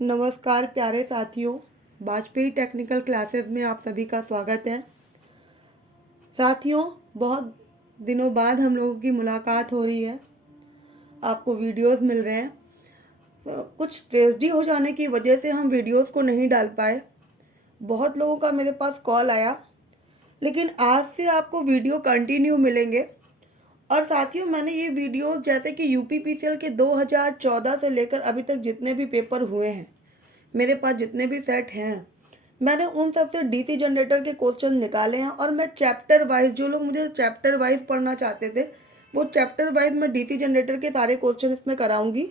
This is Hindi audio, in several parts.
नमस्कार प्यारे साथियों, वाजपेयी टेक्निकल क्लासेस में आप सभी का स्वागत है। साथियों, बहुत दिनों बाद हम लोगों की मुलाकात हो रही है, आपको वीडियोस मिल रहे हैं। तो कुछ ट्रेजेडी हो जाने की वजह से हम वीडियोस को नहीं डाल पाए। बहुत लोगों का मेरे पास कॉल आया, लेकिन आज से आपको वीडियो कंटिन्यू मिलेंगे। और साथियों, मैंने ये वीडियोस जैसे कि यूपीपीसीएल के 2014 से लेकर अभी तक जितने भी पेपर हुए हैं, मेरे पास जितने भी सेट हैं, मैंने उन सब से डीसी जनरेटर के क्वेश्चन निकाले हैं। और मैं चैप्टर वाइज, जो लोग मुझे चैप्टर वाइज पढ़ना चाहते थे, वो चैप्टर वाइज मैं डीसी जनरेटर के सारे क्वेश्चन इसमें कराऊंगी।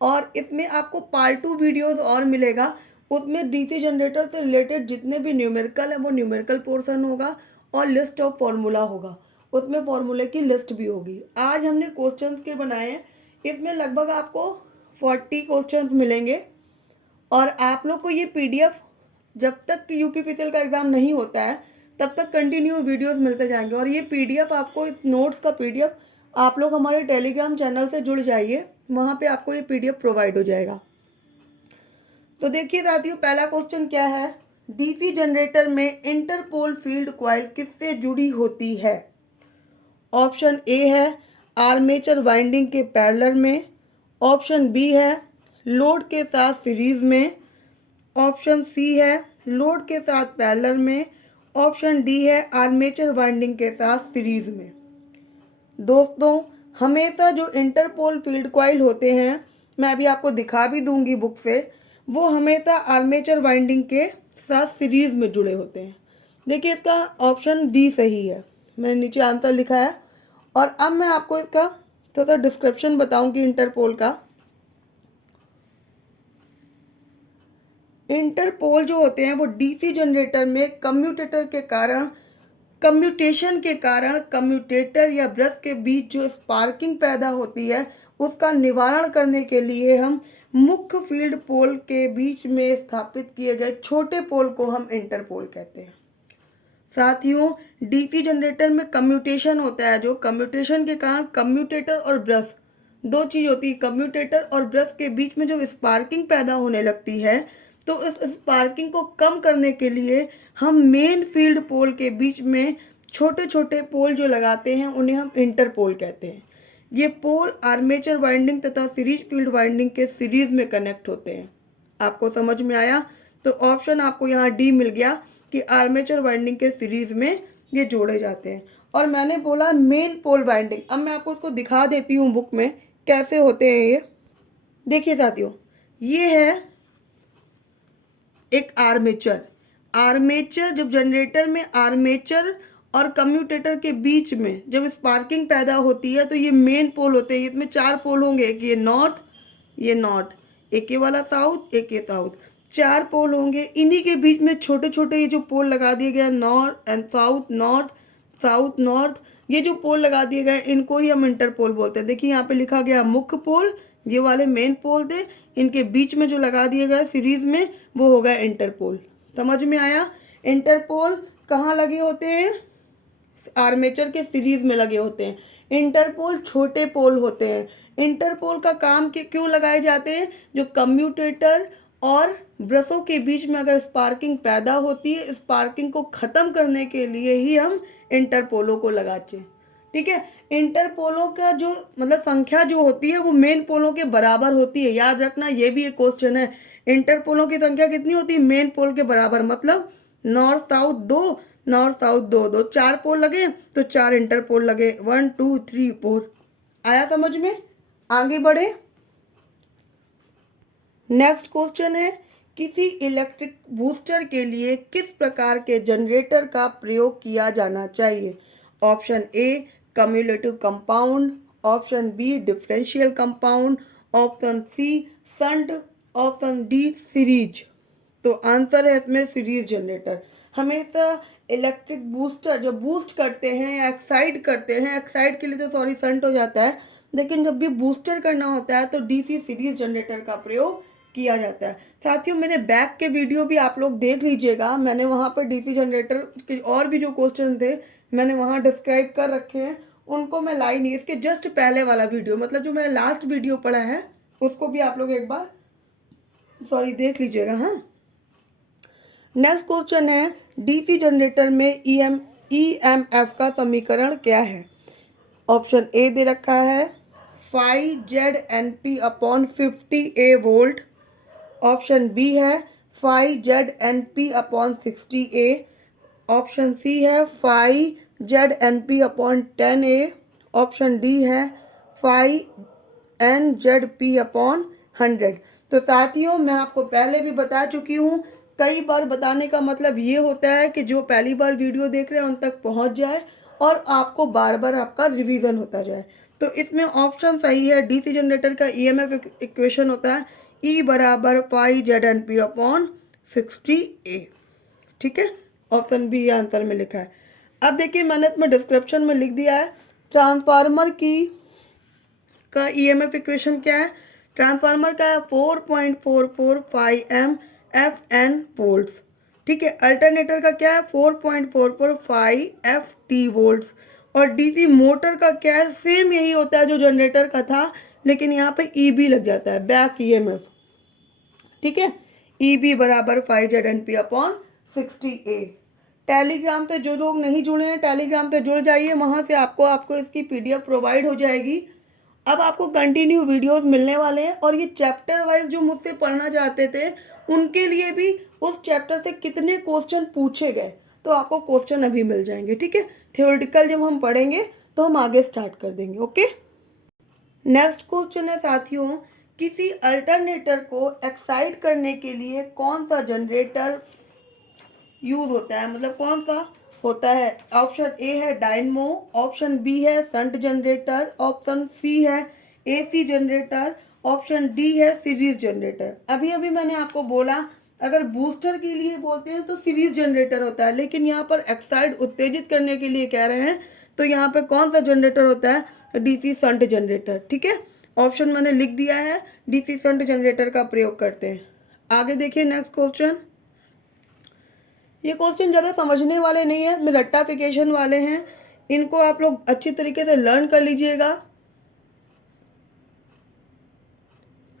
और इसमें आपको पार्ट 2 वीडियोस और मिलेगा, उसमें डीसी जनरेटर से रिलेटेड जितने भी न्यूमेरिकल है वो न्यूमेरिकल पोर्शन होगा और लिस्ट ऑफ फॉर्मूला होगा, उसमें फॉर्मूले की लिस्ट भी होगी। आज हमने क्वेश्चंस के बनाए हैं, इसमें लगभग आपको 40 क्वेश्चंस मिलेंगे। और आप लोग को ये पीडीएफ जब तक यूपीपीसीएल का एग्ज़ाम नहीं होता है तब तक कंटिन्यू वीडियोस मिलते जाएंगे। और ये पीडीएफ आपको, इस नोट्स का पीडीएफ आप लोग हमारे टेलीग्राम चैनल से जुड़ जाइए, वहाँ पे आपको ये पीडीएफ प्रोवाइड हो जाएगा। तो देखिए साथियों, पहला क्वेश्चन क्या है, डीसी जनरेटर में इंटरपोल फील्ड कॉइल किससे जुड़ी होती है? ऑप्शन ए है आर्मेचर वाइंडिंग के पैरेलल में, ऑप्शन बी है लोड के साथ सीरीज में, ऑप्शन सी है लोड के साथ पैरेलल में, ऑप्शन डी है आर्मेचर वाइंडिंग के साथ सीरीज में। दोस्तों, हमेशा जो इंटरपोल फील्ड कॉइल होते हैं, मैं अभी आपको दिखा भी दूंगी बुक से, वो हमेशा आर्मेचर वाइंडिंग के साथ सीरीज में जुड़े होते हैं। देखिए, इसका ऑप्शन डी सही है, मैंने नीचे आंसर लिखा है। और अब मैं आपको इसका थोड़ा सा डिस्क्रिप्शन बताऊंगी इंटरपोल का। इंटरपोल जो होते हैं वो डीसी जनरेटर में कम्यूटेशन के कारण कम्यूटेटर या ब्रश के बीच जो स्पार्किंग पैदा होती है, उसका निवारण करने के लिए हम मुख्य फील्ड पोल के बीच में स्थापित किए गए छोटे पोल को हम इंटरपोल कहते हैं। साथियों, डीसी जनरेटर में कम्यूटेशन होता है, जो कम्यूटेशन के कारण कम्यूटेटर और ब्रश दो चीज होती है। कम्यूटेटर और ब्रश के बीच में जब स्पार्किंग पैदा होने लगती है, तो इस स्पार्किंग को कम करने के लिए हम मेन फील्ड पोल के बीच में छोटे छोटे पोल जो लगाते हैं, उन्हें हम इंटरपोल कहते हैं। ये पोल आर्मेचर वाइंडिंग तथा सीरीज फील्ड वाइंडिंग के सीरीज में कनेक्ट होते हैं। आपको समझ में आया? तो ऑप्शन आपको यहाँ डी मिल गया कि आर्मेचर वाइंडिंग के सीरीज में ये जोड़े जाते हैं। और मैंने बोला मेन पोल वाइंडिंग, अब मैं आपको उसको दिखा देती हूँ बुक में कैसे होते हैं ये। देखिए साथियों, ये है एक आर्मेचर जब जनरेटर में आर्मेचर और कम्यूटेटर के बीच में जब स्पार्किंग पैदा होती है, तो ये मेन पोल होते हैं। इसमें 4 पोल होंगे, एक ये नॉर्थ, एक ये वाला साउथ, एक ये साउथ, 4 पोल होंगे। इन्हीं के बीच में छोटे छोटे ये जो पोल लगा दिए गए, north and south, north south north, ये जो पोल लगा दिए गए, इनको ही हम इंटरपोल बोलते हैं। देखिए यहाँ पे लिखा गया मुख्य पोल, ये वाले मेन पोल थे, इनके बीच में जो लगा दिए गए सीरीज में, वो हो गया इंटरपोल। समझ में आया? इंटरपोल कहाँ लगे होते हैं? आर्मेचर के सीरीज में लगे होते हैं। इंटरपोल छोटे पोल होते हैं। इंटरपोल का काम क्यों लगाए जाते हैं? जो कम्यूटेटर और ब्रशों के बीच में अगर स्पार्किंग पैदा होती है, स्पार्किंग को खत्म करने के लिए ही हम इंटरपोलों को लगाते हैं। ठीक है, इंटरपोलों का जो मतलब संख्या जो होती है वो मेन पोलों के बराबर होती है। याद रखना, ये भी एक क्वेश्चन है। इंटरपोलों की संख्या कितनी होती है? मेन पोल के बराबर, मतलब नॉर्थ साउथ दो, 4 पोल लगे तो 4 इंटरपोल लगे, 1 2 3 4। आया समझ में? आगे बढ़े। नेक्स्ट क्वेश्चन है, किसी इलेक्ट्रिक बूस्टर के लिए किस प्रकार के जनरेटर का प्रयोग किया जाना चाहिए? Option A cumulative compound, option B differential compound, option C shunt, option D series. तो आंसर है इसमें सीरीज जनरेटर। हमेशा इलेक्ट्रिक बूस्टर जब बूस्ट करते हैं या एक्साइट करते हैं, एक्साइट के लिए तो सॉरी संट हो जाता है, लेकिन जब भी बूस्टर करना होता है तो डीसी सीरीज जनरेटर का प्रयोग किया जाता है। साथियों, मेरे बैक के वीडियो भी आप लोग देख लीजिएगा, मैंने वहाँ पर डीसी जनरेटर के और भी जो क्वेश्चन थे मैंने वहाँ डिस्क्राइब कर रखे हैं, उनको मैं लाई नहीं। इसके जस्ट पहले वाला वीडियो, मतलब जो मैंने लास्ट वीडियो पढ़ा है, उसको भी आप लोग एक बार सॉरी देख लीजिएगा। हाँ, नेक्स्ट क्वेश्चन है डीसी जनरेटर में ईएमएफ का समीकरण क्या है। ऑप्शन ए दे रखा है 5ZNP upon 50A volt. Option B है 5ZNP upon 60A। Option C है 5ZNP upon 10A। Option D है 5NZP अपॉन 100। तो साथियों, मैं आपको पहले भी बता चुकी हूँ, कई बार बताने का मतलब ये होता है कि जो पहली बार वीडियो देख रहे हैं उन तक पहुँच जाए और आपको बार बार आपका रिवीजन होता जाए। तो इसमें ऑप्शन सही है, डीसी जनरेटर का ईएमएफ इक्वेशन होता है E बराबर 5ZNP अपॉन 60A। ठीक है, ऑप्शन बी आंसर में लिखा है। अब देखिए, मैंने इसमें डिस्क्रिप्शन में लिख दिया है ट्रांसफार्मर का ईएमएफ इक्वेशन क्या है। ट्रांसफार्मर का है 4.445 FN वोल्ट्स। ठीक है, अल्टरनेटर का क्या है 4.445 FT वोल्ट्स। और डीसी मोटर का क्या है, सेम यही होता है जो जनरेटर का था, लेकिन यहाँ पे ईबी लग जाता है, बैक ईएमएफ। ठीक है, ईबी बराबर 5ZNP अपॉन 60A। टेलीग्राम से जो लोग नहीं जुड़े हैं, टेलीग्राम से जुड़ जाइए, वहाँ से आपको इसकी PDF प्रोवाइड हो जाएगी। अब आपको कंटिन्यू वीडियोस मिलने वाले हैं और ये चैप्टर वाइज जो मुझसे पढ़ना चाहते थे उनके लिए भी उस चैप्टर से कितने क्वेश्चन पूछे गए, तो आपको क्वेश्चन अभी मिल जाएंगे। ठीक है, थ्योरेटिकल जब हम पढ़ेंगे तो हम आगे स्टार्ट कर देंगे। ओके, नेक्स्ट क्वेश्चन है साथियों, किसी अल्टरनेटर को एक्साइट करने के लिए कौन सा जनरेटर यूज होता है, मतलब कौन सा होता है। ऑप्शन ए है डायनमो, ऑप्शन बी है शंट जनरेटर, ऑप्शन सी है एसी जनरेटर, ऑप्शन डी है सीरीज जनरेटर। अभी अभी मैंने आपको बोला, अगर बूस्टर के लिए बोलते हैं तो सीरीज जनरेटर होता है, लेकिन यहाँ पर एक्साइट उत्तेजित करने के लिए कह रहे हैं तो यहाँ पे कौन सा जनरेटर होता है, डीसी शंट जनरेटर। ठीक है, ऑप्शन मैंने लिख दिया है, डीसी शंट जनरेटर का प्रयोग करते हैं। आगे देखिए नेक्स्ट क्वेश्चन। ये क्वेश्चन ज़्यादा समझने वाले नहीं है, इसमें रट्टाफिकेशन वाले हैं, इनको आप लोग अच्छी तरीके से लर्न कर लीजिएगा।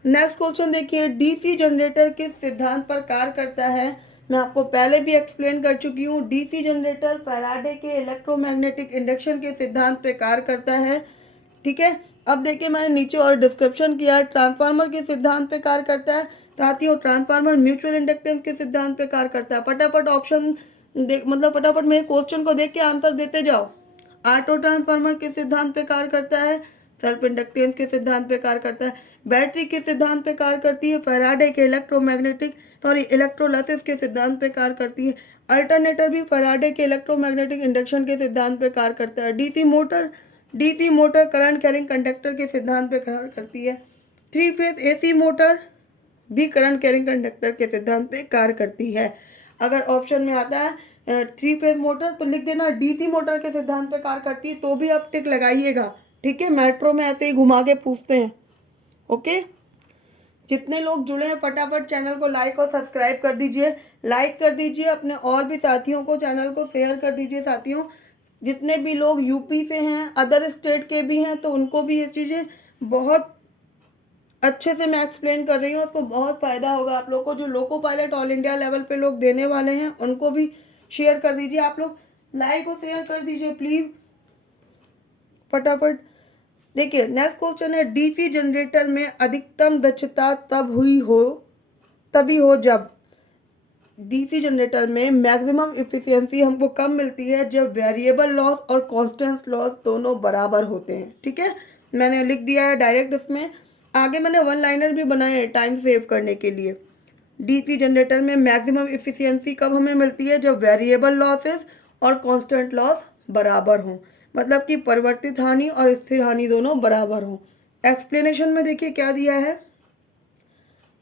नेक्स्ट क्वेश्चन देखिए, डीसी जनरेटर किस सिद्धांत पर कार्य करता है। मैं आपको पहले भी एक्सप्लेन कर चुकी हूँ, डीसी जनरेटर फैराडे के इलेक्ट्रोमैग्नेटिक इंडक्शन के सिद्धांत पे कार्य करता है। ठीक है, अब देखिए मैंने नीचे और डिस्क्रिप्शन किया है, ट्रांसफार्मर के सिद्धांत पे कार्य करता है। साथियों, ट्रांसफार्मर म्यूचुअल इंडक्टेंस के सिद्धांत पे कार्य करता है। फटाफट ऑप्शन देख, मतलब फटाफट मेरे क्वेश्चन को देख के आंसर देते जाओ। ऑटो ट्रांसफार्मर के सिद्धांत पे कार्य करता है, सेल्फ इंडक्टेंस के सिद्धांत पे कार्य करता है, बैटरी के सिद्धांत पे कार्य करती है, फैराडे के इलेक्ट्रोलाइसिस के सिद्धांत पे कार्य करती है, अल्टरनेटर भी फैराडे के इलेक्ट्रोमैग्नेटिक इंडक्शन के सिद्धांत पे कार्य करता है, DC motor current carrying conductor के सिद्धांत पे कार्य करती है, 3 फेज एसी मोटर भी करंट कैरिंग कंडक्टर के सिद्धांत पे कार्य करती है। अगर ऑप्शन में आता है 3 फेज मोटर तो लिख देना डीसी मोटर के सिद्धांत पे कार्य करती है, तो भी आप टिक लगाइएगा। ठीक है, मेट्रो में ऐसे ही घुमा के पूछते हैं। ओके, जितने लोग जुड़े हैं फटाफट चैनल को लाइक और सब्सक्राइब कर दीजिए, लाइक कर दीजिए, अपने और भी साथियों को चैनल को शेयर कर दीजिए। साथियों, जितने भी लोग यूपी से हैं, अदर स्टेट के भी हैं, तो उनको भी ये चीज़ें बहुत अच्छे से मैं एक्सप्लेन कर रही हूँ, उसको बहुत फ़ायदा होगा आप लोग को। जो loco pilot all India level पे लोग देने वाले हैं उनको भी शेयर कर दीजिए। आप लोग लाइक और शेयर कर दीजिए प्लीज़ फटाफट। देखिए नेक्स्ट क्वेश्चन है, डीसी जनरेटर में अधिकतम दक्षता तभी हो जब डीसी जनरेटर में मैक्सिमम इफिशियंसी हमको कम मिलती है जब वेरिएबल लॉस और कांस्टेंट लॉस दोनों बराबर होते हैं। ठीक है, मैंने लिख दिया है डायरेक्ट इसमें, आगे मैंने वन लाइनर भी बनाए हैं टाइम सेव करने के लिए। डीसी जनरेटर में मैक्सिमम इफिशियंसी कब हमें मिलती है, जब वेरिएबल लॉसेस और कांस्टेंट लॉस बराबर हों, मतलब कि परिवर्तित हानि और स्थिर हानि दोनों बराबर हों। एक्सप्लेनेशन में देखिए क्या दिया है,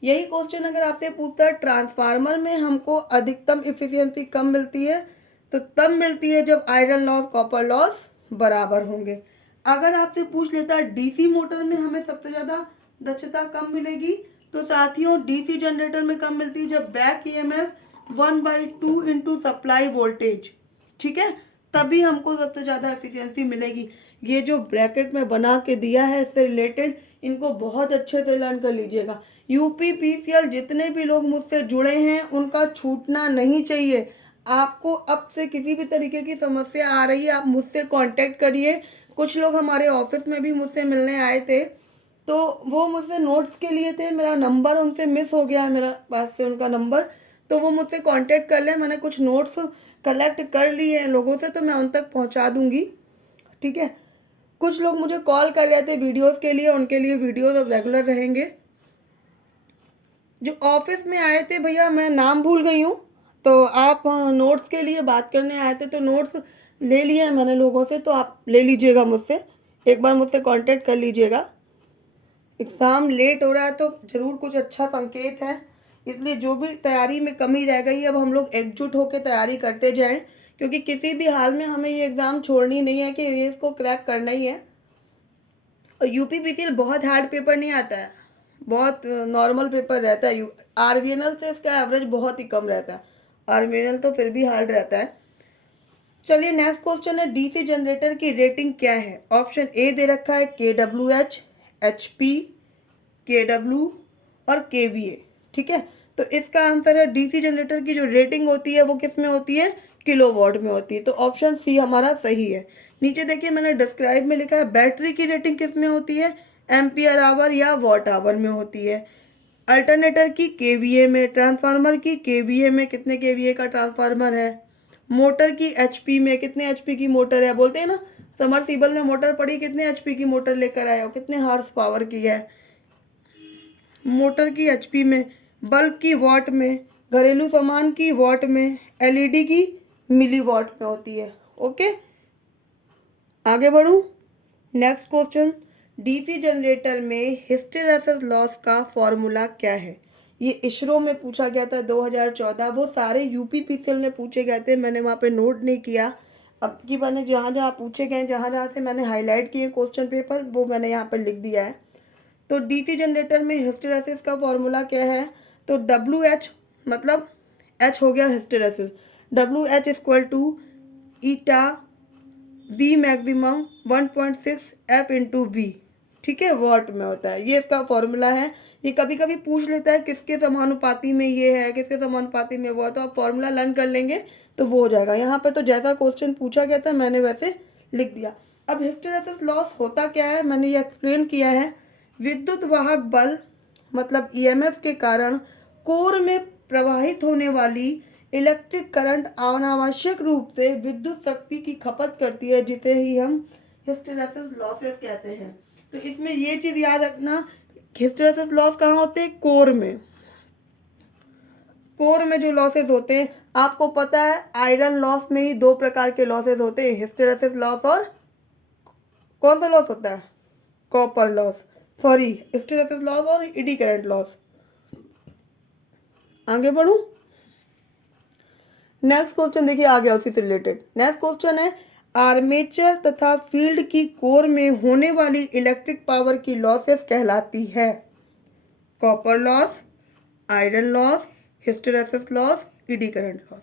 यही क्वेश्चन अगर आपसे पूछता है ट्रांसफार्मर में हमको अधिकतम इफिशियंसी कम मिलती है, तो तब मिलती है जब आयरन लॉस कॉपर लॉस बराबर होंगे। अगर आपसे पूछ लेता है डीसी मोटर में हमें सबसे ज़्यादा दक्षता कम मिलेगी, तो साथियों डीसी जनरेटर में कम मिलती है जब back EMF 1/2 into supply voltage. ठीक है, तभी हमको सबसे ज़्यादा एफिशिएंसी मिलेगी। ये जो ब्रैकेट में बना के दिया है इससे रिलेटेड इनको बहुत अच्छे से लर्न कर लीजिएगा। यूपीपीसीएल जितने भी लोग मुझसे जुड़े हैं उनका छूटना नहीं चाहिए। आपको अब से किसी भी तरीके की समस्या आ रही है आप मुझसे कांटेक्ट करिए। कुछ लोग हमारे ऑफिस में भी मुझसे मिलने आए थे तो वो मुझसे नोट्स के लिए थे, मेरा नंबर उनसे मिस हो गया, मेरा पास से उनका नंबर, तो वो मुझसे कांटेक्ट कर लें। मैंने कुछ नोट्स कलेक्ट कर लिए हैं लोगों से तो मैं उन तक पहुंचा दूंगी, ठीक है। कुछ लोग मुझे कॉल कर रहे थे वीडियोस के लिए, उनके लिए वीडियोस अब रेगुलर रहेंगे। जो ऑफिस में आए थे भैया मैं नाम भूल गई हूँ, तो आप नोट्स के लिए बात करने आए थे तो नोट्स ले लिए मैंने लोगों से, तो आप ले लीजिएगा मुझसे, एक बार मुझसे कांटेक्ट कर लीजिएगा। एग्ज़ाम लेट हो रहा है तो ज़रूर कुछ अच्छा संकेत है, इसलिए जो भी तैयारी में कमी रह गई अब हम लोग एकजुट होकर तैयारी करते जाएं, क्योंकि किसी भी हाल में हमें ये एग्ज़ाम छोड़नी नहीं है कि ये इसको क्रैक करना ही है। और यूपीपीसीएल बहुत हार्ड पेपर नहीं आता है, बहुत नॉर्मल पेपर रहता है। आरवीएनएल से इसका एवरेज बहुत ही कम रहता है, आरवीएनएल तो फिर भी हार्ड रहता है। चलिए नेक्स्ट क्वेश्चन है, डीसी जनरेटर की रेटिंग क्या है। ऑप्शन ए दे रखा है KWH, HP, KW और KVA, ठीक है। तो इसका आंसर है डीसी जनरेटर की जो रेटिंग होती है वो किस में होती है, किलोवाट में होती है, तो ऑप्शन सी हमारा सही है। नीचे देखिए मैंने डिस्क्राइब में लिखा है बैटरी की रेटिंग किस में होती है, एम्पियर आवर या वॉट आवर में होती है। अल्टरनेटर की केवीए में, ट्रांसफार्मर की केवीए में, कितने केवीए का ट्रांसफार्मर है। मोटर की एचपी में, कितने एचपी की मोटर है, बोलते हैं ना समरसीबल में मोटर पड़ी कितने एचपी की मोटर लेकर आए हो, कितने हार्स पावर की है। मोटर की एचपी में, बल्ब की वॉट में, घरेलू सामान की वॉट में, एलईडी की मिली वॉट में होती है। ओके आगे बढ़ूँ। नेक्स्ट क्वेश्चन, डीसी जनरेटर में हिस्टेरेसिस लॉस का फॉर्मूला क्या है। ये इसरो में पूछा गया था 2014, वो सारे यूपीपीसीएल में पूछे गए थे, मैंने वहाँ पे नोट नहीं किया। अब की मैंने जहाँ जहाँ पूछे गए, जहाँ जहाँ से मैंने हाईलाइट किए क्वेश्चन पेपर, वो मैंने यहाँ पर लिख दिया है। तो डीसी जनरेटर में हिस्टेरेसिस का फॉर्मूला क्या है, तो WH मतलब H हो गया hysteresis, WH equal to eta B maximum 1.6 F into V, ठीक है, वॉट में होता है, ये इसका फॉर्मूला है। ये कभी कभी पूछ लेता है किसके समानुपाती में ये है, किसके समानुपाती में वो है, तो आप फॉर्मूला लर्न कर लेंगे तो वो हो जाएगा। यहाँ पे तो जैसा क्वेश्चन पूछा गया था मैंने वैसे लिख दिया। अब हिस्टेरेसिस लॉस होता क्या है मैंने ये एक्सप्लेन किया है। विद्युत वाहक बल मतलब ईएमएफ के कारण कोर में प्रवाहित होने वाली इलेक्ट्रिक करंट अनावश्यक रूप से विद्युत शक्ति की खपत करती है, जिसे ही हम हिस्टेरेसिस लॉसेस कहते हैं। तो इसमें ये चीज़ याद रखना, हिस्टेरेसिस लॉस कहाँ होते हैं, कोर में। कोर में जो लॉसेस होते हैं आपको पता है, आयरन लॉस में ही दो प्रकार के लॉसेस होते हैं, हिस्टेरेसिस लॉस और कौन सा लॉस होता है, copper loss, sorry hysteresis loss और एडी करंट लॉस। आगे बढ़ूं। नेक्स्ट क्वेश्चन देखिए आ गया उसी से रिलेटेड। नेक्स्ट क्वेश्चन है, आर्मेचर तथा फील्ड की कोर में होने वाली इलेक्ट्रिक पावर की लॉसेस कहलाती है copper loss, iron loss, hysteresis loss, eddy current loss.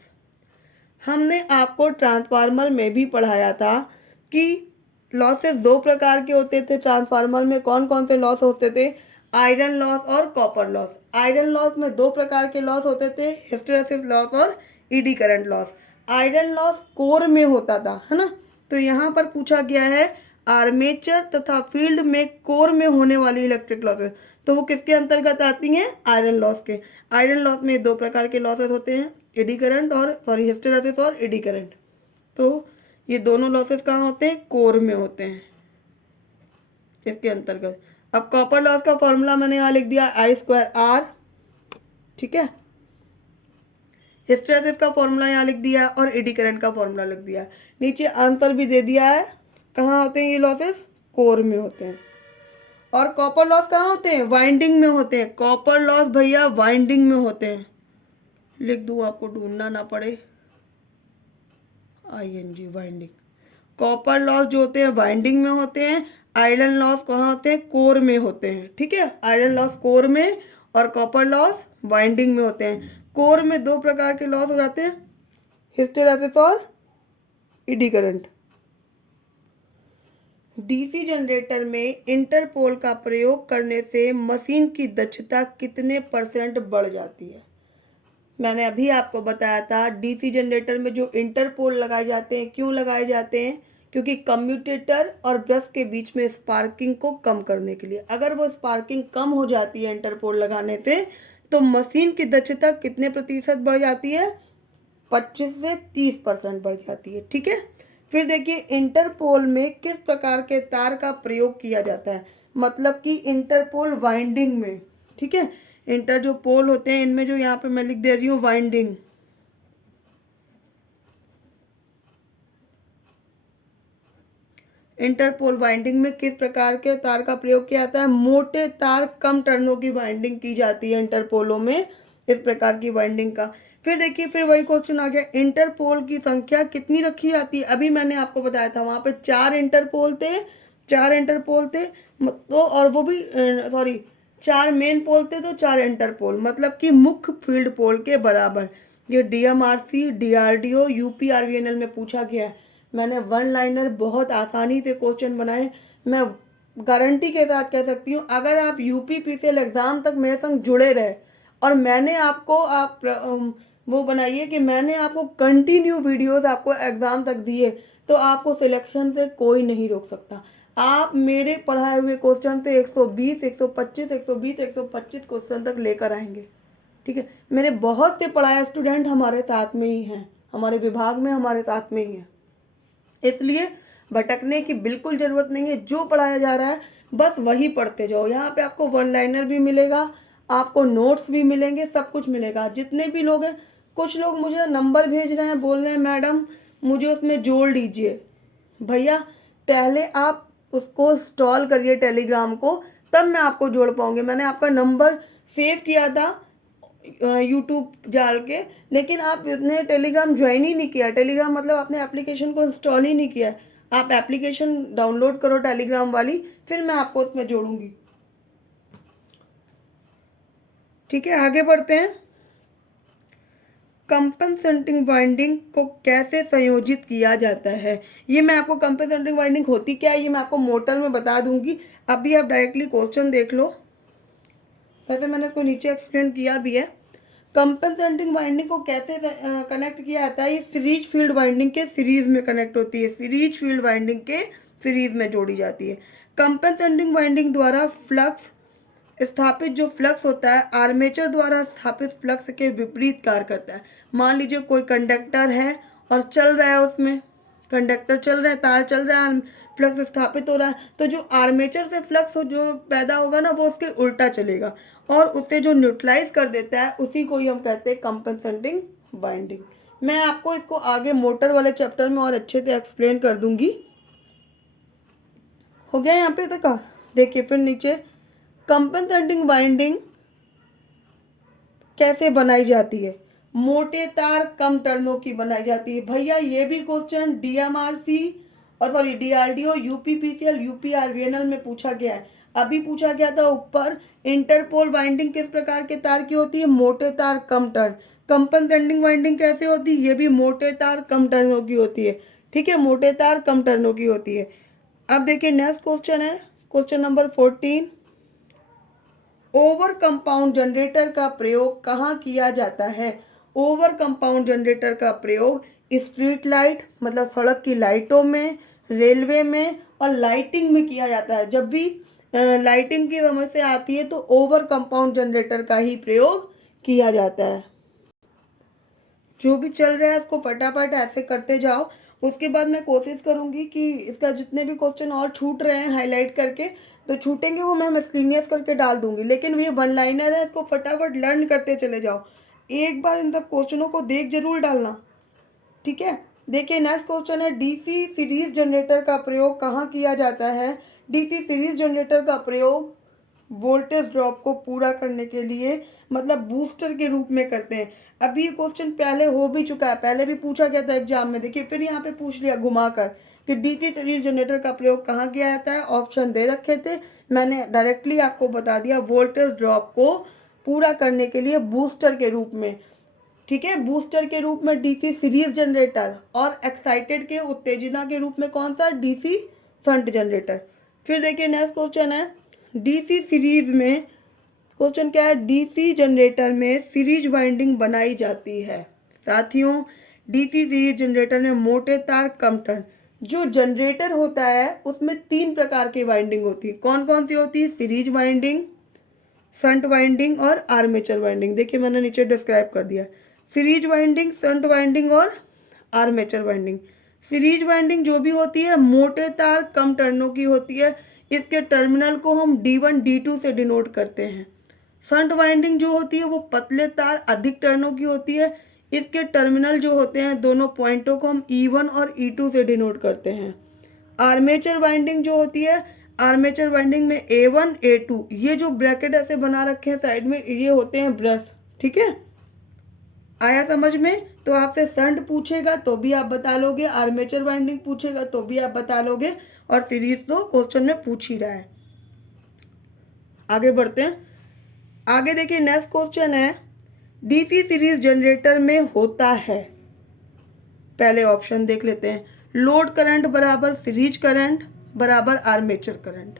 हमने आपको ट्रांसफार्मर में भी पढ़ाया था कि लॉसेस दो प्रकार के होते थे। ट्रांसफार्मर में कौन कौन से लॉस होते थे, आयरन लॉस और कॉपर लॉस। आयरन लॉस में दो प्रकार के लॉस होते थे, हिस्टेरेसिस लॉस और eddy current loss. Iron loss core में होता था, है ना। तो यहाँ पर पूछा गया है आर्मेचर तथा फील्ड में कोर में होने वाली इलेक्ट्रिक लॉसेस, तो वो किसके अंतर्गत आती हैं, आयरन लॉस के। आयरन लॉस में दो प्रकार के लॉसेस होते हैं, एडी करंट और सॉरी हिस्टेरेसिस और एडी करंट। तो ये दोनों लॉसेस कहाँ होते हैं, कोर में होते हैं इसके अंतर्गत। अब कॉपर लॉस का फॉर्मूला मैंने यहाँ लिख दिया I²R, ठीक है। हिस्टेरेसिस का फॉर्मूला यहाँ लिख दिया और एडी करंट का फॉर्मूला लिख दिया। नीचे आंसर भी दे दिया है, कहाँ होते हैं ये लॉसेस, कोर में होते हैं। और कॉपर लॉस कहाँ होते हैं, वाइंडिंग में होते हैं। कॉपर लॉस भैया वाइंडिंग में होते हैं, लिख दूँ आपको ढूंढना ना पड़े, ING वाइंडिंग। कॉपर लॉस जो होते हैं वाइंडिंग में होते हैं, आयरन लॉस कहाँ होते हैं, कोर में होते हैं, ठीक है। आयरन लॉस कोर में और कॉपर लॉस वाइंडिंग में होते हैं। कोर में दो प्रकार के लॉस हो जाते हैं, हिस्टेरेसिस और एडी करंट। डीसी जनरेटर में इंटरपोल का प्रयोग करने से मशीन की दक्षता कितने % बढ़ जाती है? मैंने अभी आपको बताया था डीसी जनरेटर में जो इंटरपोल लगाए जाते हैं, क्यों लगाए जाते हैं? क्योंकि कम्यूटेटर और ब्रश के बीच में स्पार्किंग को कम करने के लिए। अगर वो स्पार्किंग कम हो जाती है इंटरपोल लगाने से, तो मशीन की दक्षता कितने प्रतिशत बढ़ जाती है? 25 से 30% बढ़ जाती है। ठीक है, फिर देखिए इंटरपोल में किस प्रकार के तार का प्रयोग किया जाता है, मतलब कि इंटरपोल वाइंडिंग में। ठीक है, इंटर जो पोल होते हैं इनमें जो यहाँ पे मैं लिख दे रही हूँ वाइंडिंग, इंटरपोल वाइंडिंग में किस प्रकार के तार का प्रयोग किया जाता है? मोटे तार, कम टर्नों की वाइंडिंग की जाती है इंटरपोलों में, इस प्रकार की वाइंडिंग का। फिर देखिए, फिर वही क्वेश्चन आ गया, इंटरपोल की संख्या कितनी रखी जाती है? अभी मैंने आपको बताया था वहां पे 4 इंटरपोल थे, 4 इंटरपोल थे तो, और वो भी सॉरी 4 मेन पोल थे तो 4 इंटरपोल, मतलब कि मुख्य फील्ड पोल के बराबर। ये डीएमआरसी, डीआरडीओ, यूपीआरवीएनएल में पूछा गया है। मैंने वन लाइनर बहुत आसानी से क्वेश्चन बनाए। मैं गारंटी के साथ कह सकती हूँ, अगर आप यूपीपीसीएल एग्ज़ाम तक मेरे संग जुड़े रहे और मैंने आपको वो बनाइए कि मैंने आपको कंटिन्यू वीडियोस आपको एग्ज़ाम तक दिए, तो आपको सिलेक्शन से कोई नहीं रोक सकता। आप मेरे पढ़ाए हुए क्वेश्चन से 120, 125, 120, 125 क्वेश्चन तक लेकर आएंगे। ठीक है, मेरे बहुत से पढ़ाए स्टूडेंट हमारे साथ में ही हैं, हमारे विभाग में हमारे साथ में ही हैं, इसलिए भटकने की बिल्कुल ज़रूरत नहीं है। जो पढ़ाया जा रहा है बस वही पढ़ते जाओ। यहाँ पे आपको वन लाइनर भी मिलेगा, आपको नोट्स भी मिलेंगे, सब कुछ मिलेगा। जितने भी लोग हैं, कुछ लोग मुझे नंबर भेज रहे हैं, बोल रहे हैं मैडम मुझे उसमें जोड़ लीजिए। भैया पहले आप उसको इंस्टॉल करिए टेलीग्राम को, तब मैं आपको जोड़ पाऊंगी। मैंने आपका नंबर सेव किया था यूट्यूब डाल के, लेकिन आपने टेलीग्राम ज्वाइन ही नहीं किया। टेलीग्राम मतलब आपने एप्लीकेशन को इंस्टॉल ही नहीं किया। आप एप्लीकेशन डाउनलोड करो टेलीग्राम वाली, फिर मैं आपको उसमें जोड़ूंगी। ठीक है, आगे बढ़ते हैं। कंपनसेटिंग वाइंडिंग को कैसे संयोजित किया जाता है? ये मैं आपको कंपनसेटिंग वाइंडिंग होती क्या है ये मैं आपको मोटर में बता दूंगी। अभी आप डायरेक्टली क्वेश्चन देख लो, वैसे मैंने इसको नीचे एक्सप्लेन किया भी है। कंपनसेटिंग वाइंडिंग को कैसे कनेक्ट किया जाता है? ये सीरीज फील्ड वाइंडिंग के सीरीज में कनेक्ट होती है, सीरीज फील्ड वाइंडिंग के सीरीज में जोड़ी जाती है। कंपनसेटिंग वाइंडिंग द्वारा फ्लक्स स्थापित जो फ्लक्स होता है आर्मेचर द्वारा स्थापित फ्लक्स के विपरीत कार्य करता है। मान लीजिए कोई कंडक्टर है और चल रहा है, उसमें कंडक्टर चल रहे हैं, तार चल रहा है, फ्लक्स स्थापित हो रहा है, तो जो आर्मेचर से फ्लक्स जो पैदा होगा ना, वो उसके उल्टा चलेगा और उसे जो न्यूट्रलाइज कर देता है, उसी को ही हम कहते हैं कंपनसेटिंग वाइंडिंग। मैं आपको इसको आगे मोटर वाले चैप्टर में और अच्छे से एक्सप्लेन कर दूंगी। हो गया यहाँ पे तक? देखिए फिर नीचे कंपनसेटिंग वाइंडिंग कैसे बनाई जाती है? मोटे तार कम टर्नों की बनाई जाती है। भैया ये भी क्वेश्चन डीएमआरसी और सॉरी डीआरडीओ, यूपीपीसीएल, यूपीआरवीएनएल में पूछा गया है। अभी पूछा गया था ऊपर, इंटरपोल वाइंडिंग किस प्रकार के तार की होती है? मोटे तार कम टर्न। कंपनसेटिंग वाइंडिंग कैसे होती है? ये भी मोटे तार कम टर्नों की होती है। ठीक है, मोटे तार कम टर्नों की होती है। अब देखिए नेक्स्ट क्वेश्चन है, question number 14। Over compound generator का प्रयोग कहाँ किया जाता है? ओवर कंपाउंड जनरेटर का प्रयोग स्ट्रीट लाइट मतलब सड़क की लाइटों में, रेलवे में और लाइटिंग में किया जाता है। जब भी लाइटिंग की समस्या आती है तो ओवर कंपाउंड जनरेटर का ही प्रयोग किया जाता है। जो भी चल रहा है उसको फटाफट ऐसे करते जाओ। उसके बाद मैं कोशिश करूंगी कि इसका जितने भी क्वेश्चन और छूट रहे हैं हाईलाइट करके, तो छूटेंगे वो मैं स्क्रीनियस करके डाल दूंगी। लेकिन ये वन लाइनर है, इसको फटाफट लर्न करते चले जाओ। एक बार इन सब क्वेश्चनों को देख जरूर डालना। ठीक है, देखिए नेक्स्ट क्वेश्चन है, डीसी सीरीज जनरेटर का प्रयोग कहाँ किया जाता है? डीसी सीरीज जनरेटर का प्रयोग वोल्टेज ड्रॉप को पूरा करने के लिए मतलब बूस्टर के रूप में करते हैं। अभी ये क्वेश्चन पहले हो भी चुका है, पहले भी पूछा गया था एग्जाम में। देखिए फिर यहाँ पे पूछ लिया घुमाकर कि डीसी सीरीज जनरेटर का प्रयोग कहाँ किया जाता है। ऑप्शन दे रखे थे, मैंने डायरेक्टली आपको बता दिया, वोल्टेज ड्रॉप को पूरा करने के लिए बूस्टर के रूप में। ठीक है, बूस्टर के रूप में डीसी सीरीज जनरेटर और एक्साइटेड के उत्तेजना के रूप में कौन सा? DC shunt generator. फिर देखिए नेक्स्ट क्वेश्चन है डीसी सीरीज में, क्वेश्चन क्या है, डीसी जनरेटर में सीरीज वाइंडिंग बनाई जाती है। साथियों डीसी सीरीज जनरेटर में मोटे तार कम टर्न, जो जनरेटर होता है उसमें 3 प्रकार की वाइंडिंग होती है। कौन कौन सी होती है? सीरीज वाइंडिंग, शंट वाइंडिंग और आर्मेचर वाइंडिंग। देखिए मैंने नीचे डिस्क्राइब कर दिया, सीरीज वाइंडिंग, शंट वाइंडिंग और आर्मेचर वाइंडिंग। सीरीज वाइंडिंग जो भी होती है मोटे तार कम टर्नों की होती है, इसके टर्मिनल को हम D1 D2 से डिनोट करते हैं। शंट वाइंडिंग जो होती है वो पतले तार अधिक टर्नों की होती है, इसके टर्मिनल जो होते हैं दोनों पॉइंटों को हम E1 और E2 से डिनोट करते हैं। आर्मेचर वाइंडिंग जो होती है, आर्मेचर वाइंडिंग में A1 A2 ये जो ब्रैकेट ऐसे बना रखे हैं साइड में, ये होते हैं ब्रश। ठीक है, आया समझ में? तो आपसे शंट पूछेगा तो भी आप बता लोगे, आर्मेचर वाइंडिंग पूछेगा तो भी आप बता लोगे, और सीरीज तो क्वेश्चन में पूछ ही रहा है। आगे बढ़ते हैं। आगे देखिए नेक्स्ट क्वेश्चन है डीसी सीरीज जनरेटर में होता है, पहले ऑप्शन देख लेते हैं, लोड करंट बराबर सीरीज करंट बराबर armature current,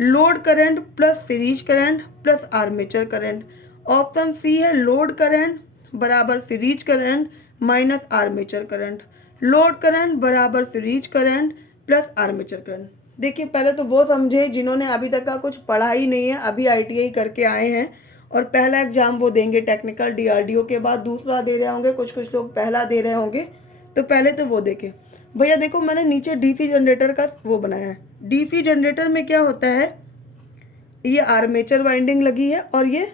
load current plus series current plus armature current. Option C है लोड करंट बराबर series current minus armature current, load current बराबर series current plus armature current. देखिए पहले तो वो समझे जिन्होंने अभी तक का कुछ पढ़ा ही नहीं है, अभी ITI करके आए हैं और पहला एग्जाम वो देंगे टेक्निकल DRDO के बाद, दूसरा दे रहे होंगे, कुछ कुछ लोग पहला दे रहे होंगे, तो पहले तो वो देखें। भैया देखो मैंने नीचे डीसी जनरेटर का वो बनाया है। डीसी जनरेटर में क्या होता है, ये आर्मेचर वाइंडिंग लगी है और ये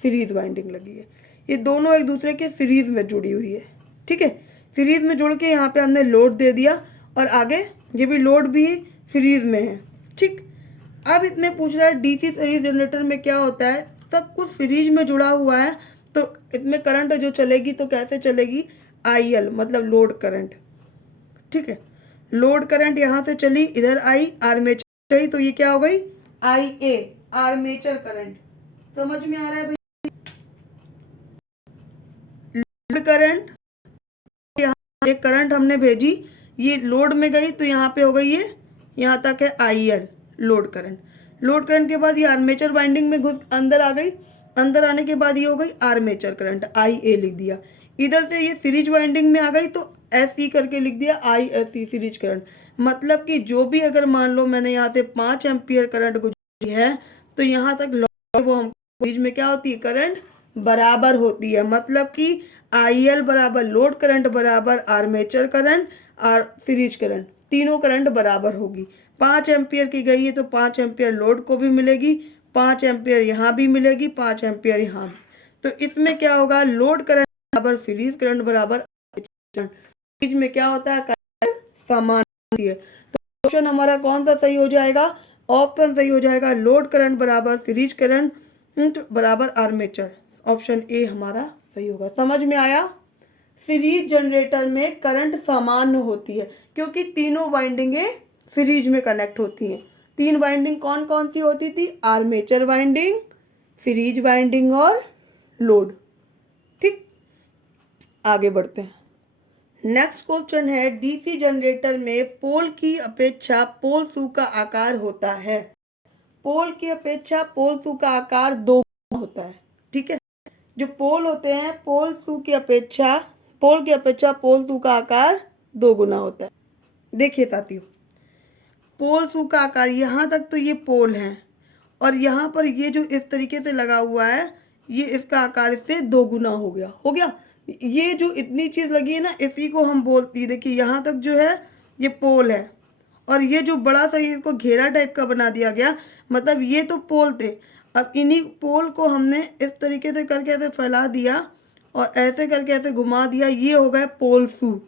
सीरीज वाइंडिंग लगी है, ये दोनों एक दूसरे के सीरीज में जुड़ी हुई है। ठीक है, सीरीज में जुड़ के यहाँ पे हमने लोड दे दिया और आगे ये भी लोड भी सीरीज में है। ठीक, अब इसमें पूछ रहा है डीसी सीरीज जनरेटर में क्या होता है, सब कुछ सीरीज में जुड़ा हुआ है, तो इसमें करंट जो चलेगी तो कैसे चलेगी, IL मतलब लोड करंट। ठीक है, लोड करंट यहाँ से चली इधर आई, आर्मेचर गई, तो ये क्या हो गई IA आर्मेचर करंट। समझ में आ रहा है भाई? लोड करंट, यहाँ एक करंट हमने भेजी, ये लोड में गई तो यहाँ पे हो गई ये, यहाँ तक है IL load current. Load current के बाद ये आर्मेचर वाइंडिंग में घुस अंदर आ गई, अंदर आने के बाद ये हो गई आर्मेचर करंट, IA लिख दिया। इधर से ये सीरीज वाइंडिंग में आ गई तो SE करके लिख दिया, ISC सीरीज करंट। मतलब कि जो भी अगर मान लो मैंने यहाँ से 5 एम्पियर करंट गुजरी है तो यहाँ तक वो हम सीरीज में क्या होती है, करंट बराबर होती है। मतलब कि IL बराबर लोड करंट बराबर आर्मेचर करंट और सीरीज करंट, तीनों करंट बराबर होगी। 5 एम्पियर की गई है तो 5 एम्पियर लोड को भी मिलेगी, 5 एम्पियर यहाँ भी मिलेगी, 5 एम्पियर यहाँ भी। तो इसमें क्या होगा, लोड करंट बराबर सीरीज करंट बराबर सीरीज में क्या होता है, करंट समान होती है। तो ऑप्शन हमारा कौन सा सही हो जाएगा, ऑप्शन सही हो जाएगा लोड करंट बराबर सीरीज करंट बराबर आर्मेचर, ऑप्शन A हमारा सही होगा। समझ में आया? सीरीज जनरेटर में करंट सामान्य होती है क्योंकि तीनों वाइंडिंगें सीरीज में कनेक्ट होती हैं। 3 वाइंडिंग कौन कौन सी होती थी, आर्मेचर वाइंडिंग, सीरीज वाइंडिंग और लोड। ठीक, आगे बढ़ते हैं। नेक्स्ट क्वेश्चन है डीसी जनरेटर में पोल की अपेक्षा पोल शू का आकार होता है, पोल की अपेक्षा पोल शू का आकार 2 होता है। ठीक है, जो पोल होते हैं पोल शू की अपेक्षा पोल शू का आकार 2 गुना होता है। देखिए साथियों, पोल शू का आकार यहाँ तक तो ये पोल है और यहाँ पर ये जो इस तरीके से लगा हुआ है, ये इसका आकार इससे 2 गुना हो गया। ये जो इतनी चीज़ लगी है ना, इसी को हम बोलती है, देखिए यहाँ तक जो है ये पोल है और ये जो बड़ा सा इसको घेरा टाइप का बना दिया गया, मतलब ये तो पोल थे। अब इन्हीं पोल को हमने इस तरीके से करके ऐसे फैला दिया और ऐसे करके ऐसे घुमा दिया, ये हो गया पोल शू।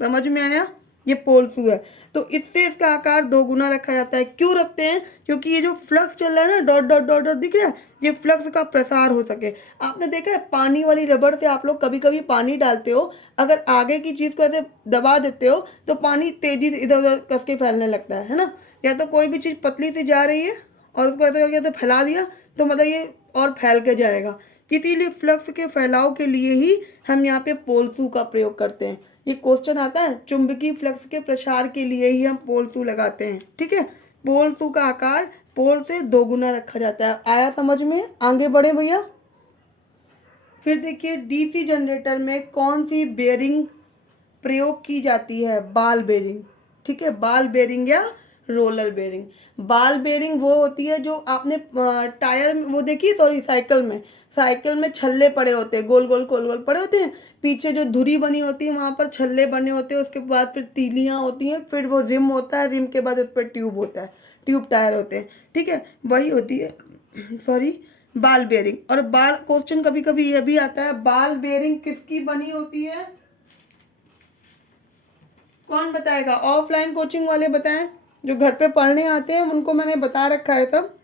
समझ में आया? ये पोल शू है, तो इससे इसका आकार 2 गुना रखा जाता है। क्यों रखते हैं? क्योंकि ये जो फ्लक्स चल रहा है ना, डॉट डॉट डॉट डॉट दिख रहा है, ये फ्लक्स का प्रसार हो सके। आपने देखा है पानी वाली रबड़ से आप लोग कभी कभी पानी डालते हो, अगर आगे की चीज़ को ऐसे दबा देते हो तो पानी तेजी से इधर उधर कस के फैलने लगता है ना। या तो कोई भी चीज़ पतली सी जा रही है और उसको ऐसे करके ऐसे फैला दिया तो मतलब ये और फैल के जाएगा। इसीलिए फ्लक्स के फैलाव के लिए ही हम यहाँ पे पोल शू का प्रयोग करते हैं। ये क्वेश्चन आता है, चुंबकीय फ्लक्स के प्रसार के लिए ही हम पोल शू लगाते हैं। ठीक है, पोल शू का आकार पोल से 2 गुना रखा जाता है। आया समझ में? आगे बढ़े भैया। फिर देखिए डीसी जनरेटर में कौन सी बेयरिंग प्रयोग की जाती है? बाल बेयरिंग। ठीक है, बाल बेयरिंग या रोलर बेयरिंग। बाल बेयरिंग वो होती है जो आपने टायर में वो देखी, सॉरी साइकिल में छल्ले पड़े होते हैं, गोल गोल गोल गोल पड़े होते हैं, पीछे जो धुरी बनी होती है वहाँ पर छल्ले बने होते हैं, उसके बाद फिर तीलियाँ होती हैं, फिर वो रिम होता है, रिम के बाद उस पर ट्यूब होता है, ट्यूब टायर होते हैं। ठीक है, वही होती है सॉरी बाल बेयरिंग। और बाल क्वेश्चन कभी कभी यह भी आता है, बाल बेयरिंग किसकी बनी होती है? कौन बताएगा? ऑफलाइन कोचिंग वाले बताएं, जो घर पे पढ़ने आते हैं उनको मैंने बता रखा है सब।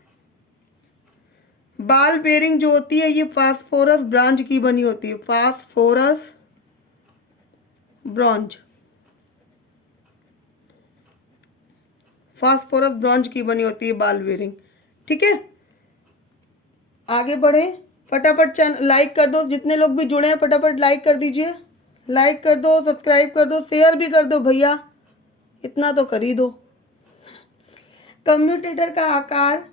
बाल बेयरिंग जो होती है ये फास्फोरस ब्रॉन्ज की बनी होती है, फास्फोरस ब्रॉन्ज, फास्फोरस ब्रॉन्ज की बनी होती है बाल बेयरिंग। ठीक है, आगे बढ़े, फटाफट चैनल लाइक कर दो, जितने लोग भी जुड़े हैं फटाफट लाइक कर दीजिए, लाइक कर दो, सब्सक्राइब कर दो, शेयर भी कर दो भैया, इतना तो कर ही दो। कम्यूटेटर का आकार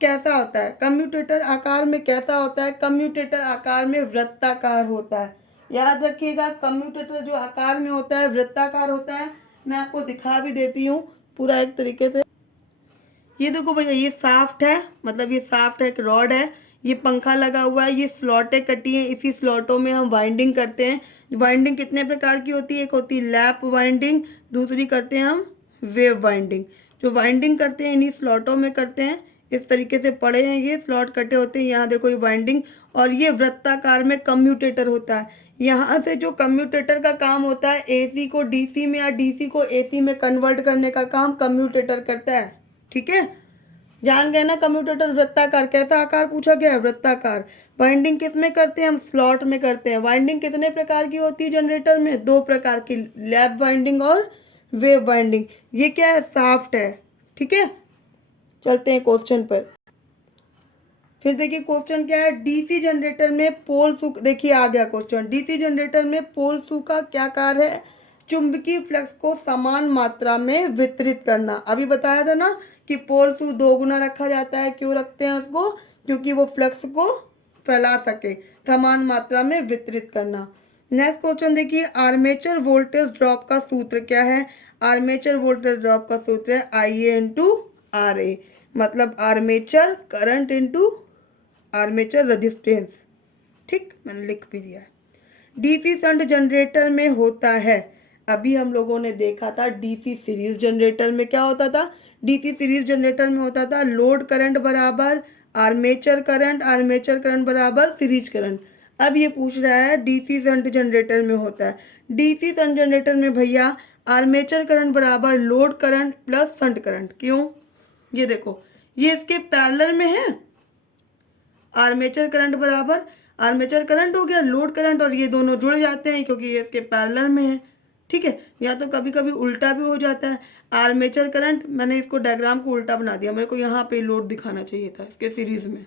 कैसा होता है? कम्यूटेटर आकार में कैसा होता है? कम्यूटेटर आकार में वृत्ताकार होता है। याद रखिएगा, कम्यूटेटर जो आकार में होता है वृत्ताकार होता है। मैं आपको दिखा भी देती हूँ पूरा एक तरीके से। ये देखो भैया, ये साफ्ट है, मतलब ये साफ्ट है, एक रॉड है, ये पंखा लगा हुआ है, ये स्लॉटें कटी हैं, इसी स्लॉटों में हम वाइंडिंग करते हैं। वाइंडिंग कितने प्रकार की होती है? एक होती है लैप वाइंडिंग, दूसरी करते हैं हम वेव वाइंडिंग। जो वाइंडिंग करते हैं इन्हीं स्लॉटों में करते हैं, इस तरीके से पड़े हैं, ये स्लॉट कटे होते हैं, यहाँ देखो ये वाइंडिंग, और ये वृत्ताकार में कम्यूटेटर होता है। यहाँ से जो कम्यूटेटर का काम होता है, एसी को डीसी में या डीसी को एसी में कन्वर्ट करने का काम कम्यूटेटर करता है। ठीक है, जान गए ना? कम्यूटेटर वृत्ताकार, कैसा आकार पूछा गया है? वृत्ताकार। वाइंडिंग किस में करते हैं? हम स्लॉट में करते हैं। वाइंडिंग कितने प्रकार की होती है जनरेटर में? 2 प्रकार की, लैप वाइंडिंग और वेव वाइंडिंग। ये क्या है? साफ्ट है। ठीक है, चलते हैं क्वेश्चन पर। फिर देखिए क्वेश्चन क्या है, डीसी जनरेटर में पोल शू, देखिए आ गया क्वेश्चन, डीसी जनरेटर में पोल शू का क्या कार्य है? चुंबकीय फ्लक्स को समान मात्रा में वितरित करना। अभी बताया था ना कि पोल शू 2 गुना रखा जाता है। क्यों रखते हैं उसको? क्योंकि वो फ्लक्स को फैला सके, समान मात्रा में वितरित करना। नेक्स्ट क्वेश्चन देखिए, आर्मेचर वोल्टेज ड्रॉप का सूत्र क्या है? आर्मेचर वोल्टेज ड्रॉप का सूत्र है IA इंटू RA, मतलब armature current into armature resistance. ठीक, मैंने लिख भी दिया है। डीसी शंट जनरेटर में होता है, अभी हम लोगों ने देखा था डीसी सीरीज जनरेटर में क्या होता था? डीसी सीरीज जनरेटर में होता था लोड करंट बराबर आर्मेचर करंट बराबर सीरीज करंट। अब ये पूछ रहा है डीसी शंट जनरेटर में होता है। डीसी शंट जनरेटर में भैया आर्मेचर करंट बराबर load current plus shunt current. क्यों? ये देखो, ये इसके पैरेलल में है। आर्मेचर करंट बराबर आर्मेचर करंट हो गया लोड करंट, और ये दोनों जुड़ जाते हैं क्योंकि ये इसके पैरेलल में है। ठीक है, या तो कभी कभी उल्टा भी हो जाता है। आर्मेचर करंट, मैंने इसको डायग्राम को उल्टा बना दिया, मेरे को यहाँ पे लोड दिखाना चाहिए था इसके सीरीज में।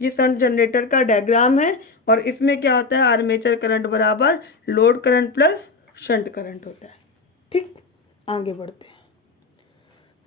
ये शंट जनरेटर का डायग्राम है, और इसमें क्या होता है? आर्मेचर करंट बराबर load current plus shunt current होता है। ठीक, आगे बढ़ते हैं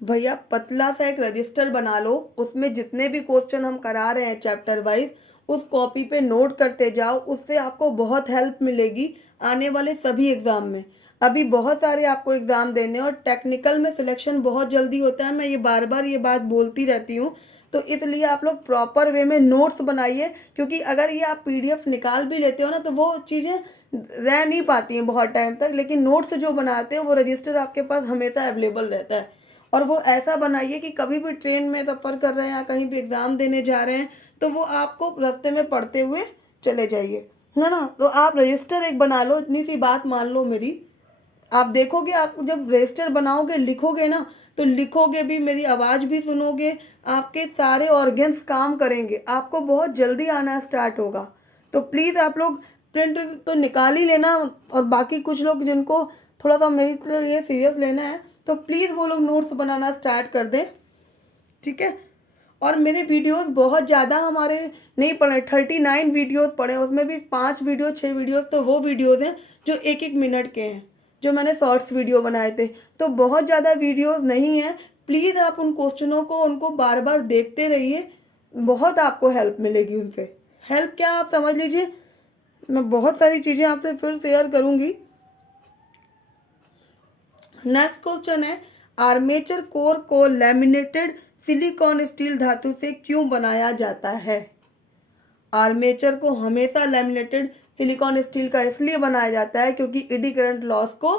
भैया। पतला सा एक रजिस्टर बना लो, उसमें जितने भी क्वेश्चन हम करा रहे हैं चैप्टर वाइज, उस कॉपी पे नोट करते जाओ, उससे आपको बहुत हेल्प मिलेगी आने वाले सभी एग्ज़ाम में। अभी बहुत सारे आपको एग्ज़ाम देने, और टेक्निकल में सिलेक्शन बहुत जल्दी होता है, मैं ये बार बार ये बात बोलती रहती हूँ। तो इसलिए आप लोग प्रॉपर वे में नोट्स बनाइए, क्योंकि अगर ये आप PDF निकाल भी लेते हो ना तो वो चीज़ें रह नहीं पाती हैं बहुत टाइम तक, लेकिन नोट्स जो बनाते हो वो रजिस्टर आपके पास हमेशा अवेलेबल रहता है। और वो ऐसा बनाइए कि कभी भी ट्रेन में सफ़र कर रहे हैं या कहीं भी एग्ज़ाम देने जा रहे हैं तो वो आपको रास्ते में पढ़ते हुए चले जाइए, है ना? तो आप रजिस्टर एक बना लो, इतनी सी बात मान लो मेरी। आप देखोगे, आप जब रजिस्टर बनाओगे, लिखोगे ना, तो लिखोगे भी, मेरी आवाज़ भी सुनोगे, आपके सारे ऑर्गन्स काम करेंगे, आपको बहुत जल्दी आना स्टार्ट होगा। तो प्लीज़ आप लोग प्रिंट तो निकाल ही लेना, और बाकी कुछ लोग जिनको थोड़ा सा मेरी तरह ये सीरियस लेना है तो प्लीज़ वो लोग नोट्स बनाना स्टार्ट कर दें। ठीक है, और मेरे वीडियोस बहुत ज़्यादा हमारे नहीं पड़े, 39 वीडियोस पड़े, उसमें भी 5 वीडियो 6 वीडियोस तो वो वीडियोस हैं जो 1-1 मिनट के हैं, जो मैंने शॉर्ट्स वीडियो बनाए थे। तो बहुत ज़्यादा वीडियोस नहीं है। प्लीज़ आप उन क्वेश्चनों को उनको बार बार देखते रहिए, बहुत आपको हेल्प मिलेगी उनसे। हेल्प क्या, आप समझ लीजिए, मैं बहुत सारी चीज़ें आपसे फिर शेयर करूँगी। नेक्स्ट क्वेश्चन है, आर्मेचर कोर को लैमिनेटेड सिलिकॉन स्टील धातु से क्यों बनाया जाता है? आर्मेचर को हमेशा लैमिनेटेड सिलिकॉन स्टील का इसलिए बनाया जाता है क्योंकि एडी करंट लॉस को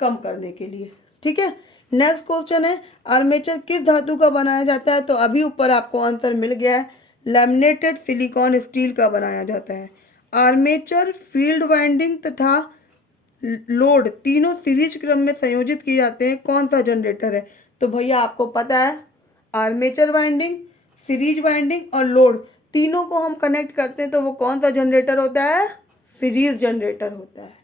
कम करने के लिए। ठीक है। नेक्स्ट क्वेश्चन है, आर्मेचर किस धातु का बनाया जाता है? तो अभी ऊपर आपको आंसर मिल गया है, लैमिनेटेड सिलिकॉन स्टील का बनाया जाता है। आर्मेचर, फील्ड वाइंडिंग तथा लोड तीनों सीरीज क्रम में संयोजित किए जाते हैं, कौन सा जनरेटर है? तो भैया आपको पता है, आर्मेचर वाइंडिंग, सीरीज वाइंडिंग और लोड तीनों को हम कनेक्ट करते हैं तो वो कौन सा जनरेटर होता है? सीरीज जनरेटर होता है।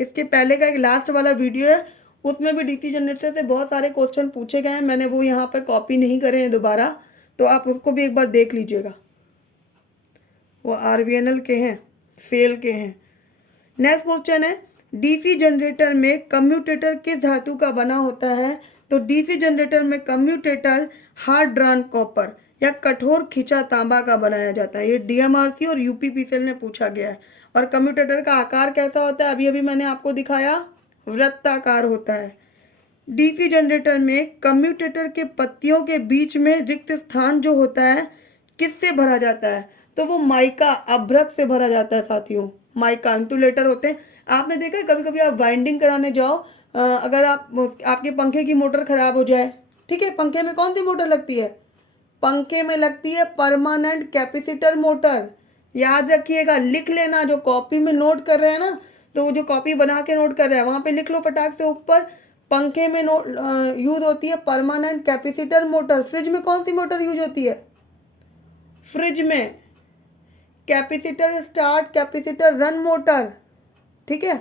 इसके पहले का एक लास्ट वाला वीडियो है, उसमें भी डीसी जनरेटर से बहुत सारे क्वेश्चन पूछे गए हैं, मैंने वो यहाँ पर कॉपी नहीं करे हैं दोबारा, तो आप उसको भी एक बार देख लीजिएगा। वो आरवीएनएल के हैं, सेल के हैं। नेक्स्ट क्वेश्चन है, डीसी जनरेटर में कम्यूटेटर किस धातु का बना होता है? तो डीसी जनरेटर में कम्यूटेटर हार्ड ड्रॉन कॉपर या कठोर खिंचा तांबा का बनाया जाता है। ये डीएमआरसी और यूपीपीसीएल में पूछा गया है। और कम्यूटेटर का आकार कैसा होता है? अभी अभी मैंने आपको दिखाया, वृत्ताकार होता है। डीसी जनरेटर में कम्यूटेटर के पत्तियों के बीच में रिक्त स्थान जो होता है किससे भरा जाता है? तो वो माइका अभ्रक से भरा जाता है साथियों। माइका इंसुलेटर होते हैं। आपने देखा है कभी कभी आप वाइंडिंग कराने जाओ, अगर आपके पंखे की मोटर खराब हो जाए, ठीक है, पंखे में कौन सी मोटर लगती है? पंखे में लगती है परमानेंट कैपेसिटर मोटर। याद रखिएगा, लिख लेना, जो कॉपी में नोट कर रहे हैं ना, तो वो जो कॉपी बना के नोट कर रहे हैं वहाँ पे लिख लो फटाक से ऊपर, पंखे में यूज होती है परमानेंट कैपेसिटर मोटर। फ्रिज में कौन सी मोटर यूज होती है? फ्रिज में capacitor start capacitor run motor. ठीक है।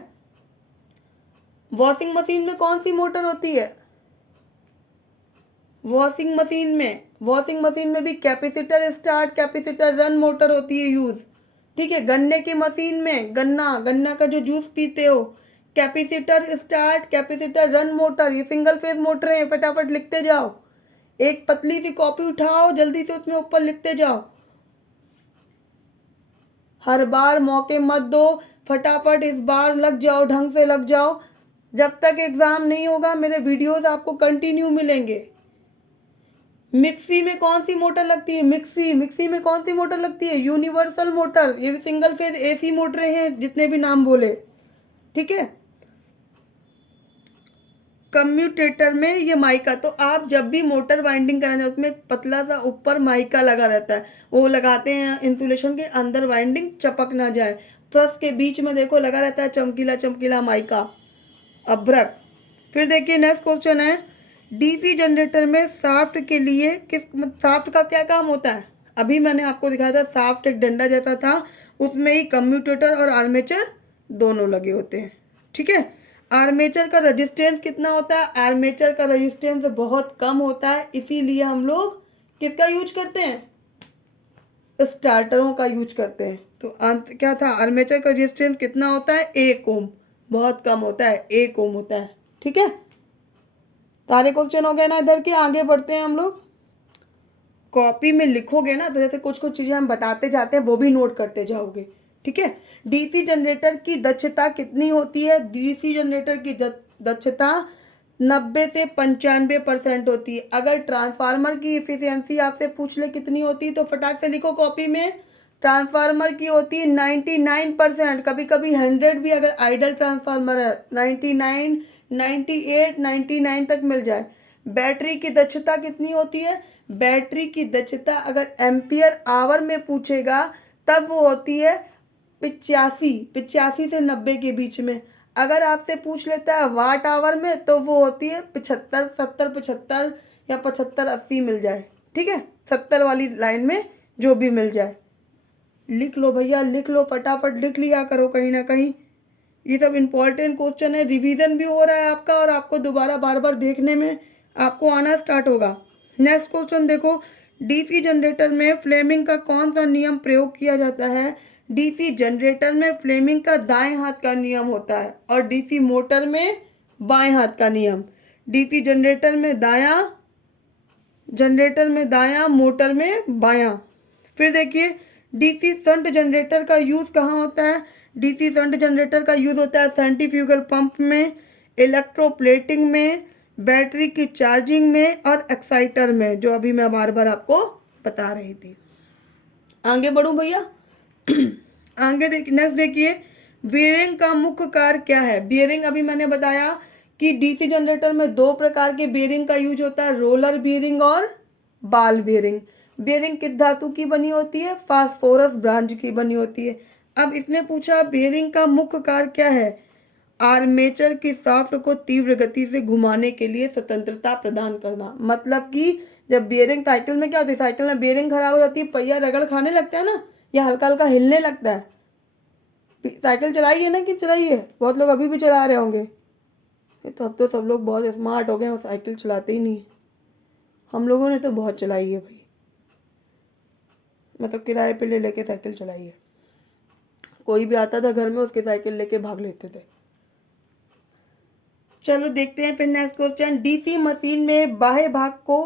वॉशिंग मशीन में कौन सी मोटर होती है? वॉशिंग मशीन में भी capacitor start capacitor run motor होती है यूज। ठीक है। गन्ने की मशीन में गन्ना का जो जूस पीते हो, capacitor start capacitor run motor, ये सिंगल फेज मोटर है। फटाफट लिखते जाओ, एक पतली सी कॉपी उठाओ, जल्दी से उसमें ऊपर लिखते जाओ। हर बार मौके मत दो, फटाफट इस बार लग जाओ, ढंग से लग जाओ। जब तक एग्जाम नहीं होगा मेरे वीडियोस आपको कंटिन्यू मिलेंगे। मिक्सी में कौन सी मोटर लगती है? मिक्सी में कौन सी मोटर लगती है? Universal motor. ये भी सिंगल फेज एसी मोटरें हैं, जितने भी नाम बोले। ठीक है। कम्यूटेटर में ये माइका, तो आप जब भी मोटर वाइंडिंग कराना उसमें एक पतला सा ऊपर माइका लगा रहता है, वो लगाते हैं इंसुलेशन के अंदर, वाइंडिंग चपक ना जाए। प्लस के बीच में देखो लगा रहता है चमकीला चमकीला माइका अभ्रक। फिर देखिए नेक्स्ट क्वेश्चन है, डीसी जनरेटर में शाफ्ट के लिए शाफ्ट का क्या काम होता है? अभी मैंने आपको दिखाया था, शाफ्ट एक डंडा जैसा था, उसमें ही कम्यूटेटर और आर्मेचर दोनों लगे होते हैं। ठीक है। आर्मेचर का रेजिस्टेंस कितना होता है? आर्मेचर का रेजिस्टेंस बहुत कम होता है, इसीलिए हम लोग किसका यूज करते हैं? स्टार्टरों का यूज करते हैं। तो अंत क्या था? आर्मेचर का रेजिस्टेंस कितना होता है? 1 ओम। बहुत कम होता है, 1 ओम होता है। ठीक है। सारे क्वेश्चन हो गए ना इधर के? आगे बढ़ते हैं हम लोग। कॉपी में लिखोगे ना तो जैसे कुछ कुछ चीजें हम बताते जाते हैं वो भी नोट करते जाओगे। ठीक है। डीसी जनरेटर की दक्षता कितनी होती है? डीसी जनरेटर की दक्षता 90 से 95% होती है। अगर ट्रांसफार्मर की इफिशियंसी आपसे पूछ ले कितनी होती है तो फटाक से लिखो कॉपी में, ट्रांसफार्मर की होती है 99%, कभी कभी 100 भी अगर आइडल ट्रांसफार्मर है, 99, 98, 99 तक मिल जाए। बैटरी की दक्षता कितनी होती है? बैटरी की दक्षता अगर एम्पियर आवर में पूछेगा तब वो होती है 85 से 90 के बीच में। अगर आपसे पूछ लेता है वाट आवर में तो वो होती है 75, 70, 75 या 75, 80 मिल जाए। ठीक है। 70 वाली लाइन में जो भी मिल जाए लिख लो भैया, लिख लो, फटाफट लिख लिया करो कहीं ना कहीं। ये सब इम्पोर्टेंट क्वेश्चन है, रिवीजन भी हो रहा है आपका और आपको दोबारा बार बार देखने में आपको आना स्टार्ट होगा। नेक्स्ट क्वेश्चन देखो, डीसी जनरेटर में फ्लेमिंग का कौन सा नियम प्रयोग किया जाता है? डीसी जनरेटर में फ्लेमिंग का दाएं हाथ का नियम होता है और डीसी मोटर में बाएं हाथ का नियम। डीसी जनरेटर में दायां, मोटर में बायां। फिर देखिए, डीसी शंट जनरेटर का यूज़ कहाँ होता है? डीसी शंट जनरेटर का यूज़ होता है सेंट्रीफ्यूगल पंप में, इलेक्ट्रोप्लेटिंग में, बैटरी की चार्जिंग में और एक्साइटर में, जो अभी मैं बार बार आपको बता रही थी। आगे बढ़ूं भैया? आगे देखिए, नेक्स्ट देखिए, बियरिंग का मुख्य कार्य क्या है? बियरिंग अभी मैंने बताया कि डीसी जनरेटर में दो प्रकार के बियरिंग का यूज होता है, रोलर बियरिंग और बाल बियरिंग। बियरिंग किस धातु की बनी होती है? फास्फोरस ब्रांच की बनी होती है। अब इसमें पूछा बियरिंग का मुख्य कार्य क्या है? आर्मेचर की शाफ्ट को तीव्र गति से घुमाने के लिए स्वतंत्रता प्रदान करना। मतलब कि जब बियरिंग, साइकिल में क्या होती है, साइकिल में बियरिंग खराब हो जाती है, पहिया रगड़ खाने लगता है ना, या हल्का हल्का हिलने लगता है। साइकिल चलाई है ना कि चलाई है? बहुत लोग अभी भी चला रहे होंगे। ये तो अब तो सब लोग बहुत स्मार्ट हो गए हैं, साइकिल चलाते ही नहीं। हम लोगों ने तो बहुत चलाई है भाई, मतलब किराए पे ले लेके साइकिल चलाई है। कोई भी आता था घर में, उसकी साइकिल लेके भाग लेते थे। चलो देखते हैं फिर नेक्स्ट क्वेश्चन, डीसी मशीन में बाह्य भाग को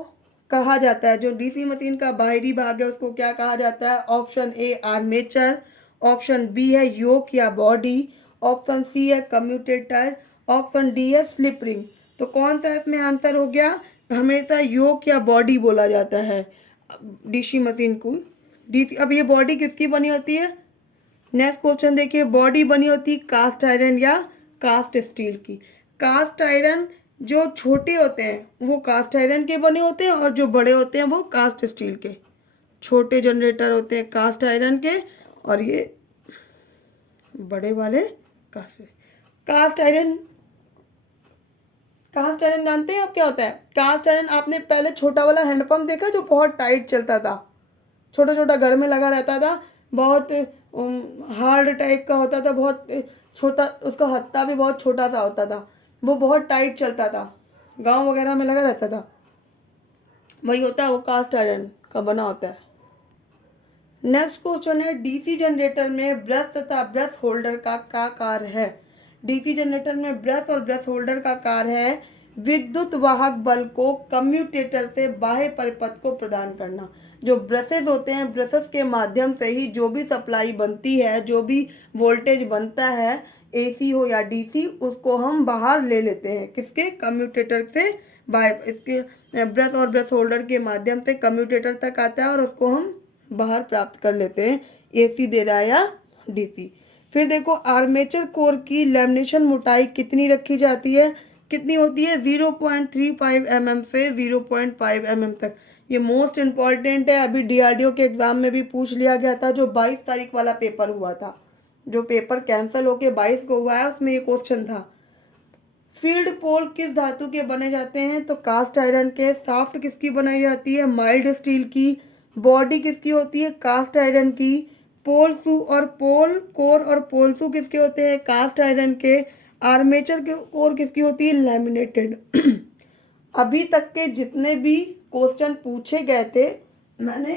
कहा जाता है, जो डीसी मशीन का बाहरी भाग है उसको क्या कहा जाता है? Option A armature, option B है योक या बॉडी, ऑप्शन सी है कम्यूटेटर, ऑप्शन डी है स्लिप रिंग। तो कौन सा इसमें आंसर हो गया? हमेशा योक या बॉडी बोला जाता है डीसी मशीन को। डीसी, अब ये बॉडी किसकी बनी होती है? नेक्स्ट क्वेश्चन देखिए, बॉडी बनी होती है कास्ट आयरन या कास्ट स्टील की। कास्ट आयरन जो छोटे होते हैं वो कास्ट आयरन के बने होते हैं और जो बड़े होते हैं वो कास्ट स्टील के। छोटे जनरेटर होते हैं कास्ट आयरन के और ये बड़े वाले कास्ट आयरन। कास्ट आयरन जानते हैं आप क्या होता है? कास्ट आयरन, आपने पहले छोटा वाला हैंडपंप देखा जो बहुत टाइट चलता था, छोटा छोटा घर में लगा रहता था, बहुत हार्ड टाइप का होता था, बहुत छोटा, उसका हत्था भी बहुत छोटा सा होता था, वो बहुत टाइट चलता था, गांव वगैरह में लगा रहता था, वही होता है, वो कास्ट आयरन का बना होता है। नेक्स्ट क्वेश्चन है, डीसी जनरेटर में ब्रश तथा ब्रश होल्डर का क्या कार्य है? डीसी जनरेटर में ब्रश और ब्रश होल्डर का कार्य है विद्युत वाहक बल को कम्यूटेटर से बाह्य परिपथ को प्रदान करना। जो ब्रशेज होते हैं, ब्रशेस के माध्यम से ही जो भी सप्लाई बनती है, जो भी वोल्टेज बनता है, एसी हो या डीसी, उसको हम बाहर ले लेते हैं, किसके? कम्यूटेटर से बाहर। इसके ब्रश और ब्रश होल्डर के माध्यम से कम्यूटेटर तक आता है और उसको हम बाहर प्राप्त कर लेते हैं, एसी दे रहा है या डीसी। फिर देखो, आर्मेचर कोर की लैमिनेशन मोटाई कितनी रखी जाती है? कितनी होती है? 0.35 mm से 0.5 mm तक। ये मोस्ट इम्पॉर्टेंट है, अभी डीआरडीओ के एग्जाम में भी पूछ लिया गया था, जो 22 तारीख वाला पेपर हुआ था, जो पेपर कैंसिल होके 22 को हुआ है, उसमें ये क्वेश्चन था। फील्ड पोल किस धातु के बने जाते हैं? तो कास्ट आयरन के। शाफ्ट किसकी बनाई जाती है? माइल्ड स्टील की। बॉडी किसकी होती है? कास्ट आयरन की। पोल शू और पोल कोर और पोल शू किसके होते हैं? कास्ट आयरन के। आर्मेचर के कोर किसकी होती है? लैमिनेटेड। अभी तक के जितने भी क्वेश्चन पूछे गए थे, मैंने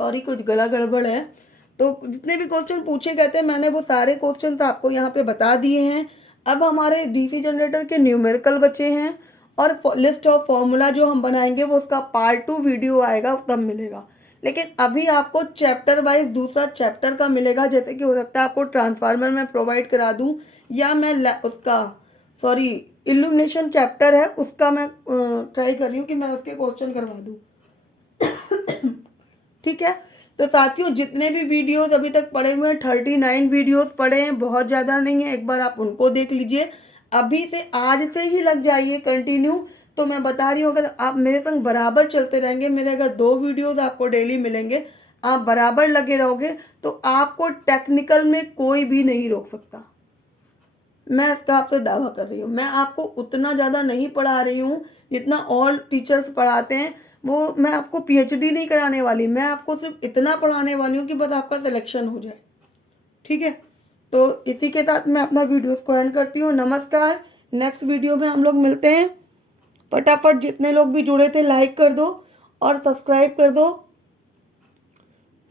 सॉरी कुछ गला गड़बड़ है, तो जितने भी क्वेश्चन पूछे गए थे मैंने वो सारे क्वेश्चन तो आपको यहाँ पे बता दिए हैं। अब हमारे डीसी जनरेटर के न्यूमेरिकल बचे हैं और लिस्ट ऑफ फॉर्मूला जो हम बनाएंगे वो उसका पार्ट 2 वीडियो आएगा तब मिलेगा। लेकिन अभी आपको चैप्टर वाइज दूसरा चैप्टर का मिलेगा, जैसे कि हो सकता है आपको ट्रांसफार्मर में प्रोवाइड करा दूँ, या मैं उसका सॉरी इल्यूमिनेशन चैप्टर है उसका मैं ट्राई कर रही हूँ कि मैं उसके क्वेश्चन करवा दूँ। ठीक है, तो साथियों जितने भी वीडियोस अभी तक पड़े हुए हैं, 39 वीडियोस पड़े हैं, बहुत ज़्यादा नहीं है, एक बार आप उनको देख लीजिए। अभी से आज से ही लग जाइए कंटिन्यू। तो मैं बता रही हूँ, अगर आप मेरे संग बराबर चलते रहेंगे, मेरे अगर 2 वीडियोस आपको डेली मिलेंगे, आप बराबर लगे रहोगे, तो आपको टेक्निकल में कोई भी नहीं रोक सकता। मैं इसका आपसे दावा कर रही हूँ। मैं आपको उतना ज़्यादा नहीं पढ़ा रही हूँ जितना और टीचर्स पढ़ाते हैं, वो मैं आपको पीएचडी नहीं कराने वाली, मैं आपको सिर्फ इतना पढ़ाने वाली हूँ कि बस आपका सिलेक्शन हो जाए। ठीक है, तो इसी के साथ मैं अपना वीडियोस को एंड करती हूँ। नमस्कार, नेक्स्ट वीडियो में हम लोग मिलते हैं। फटाफट जितने लोग भी जुड़े थे लाइक कर दो और सब्सक्राइब कर दो।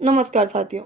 नमस्कार साथियों।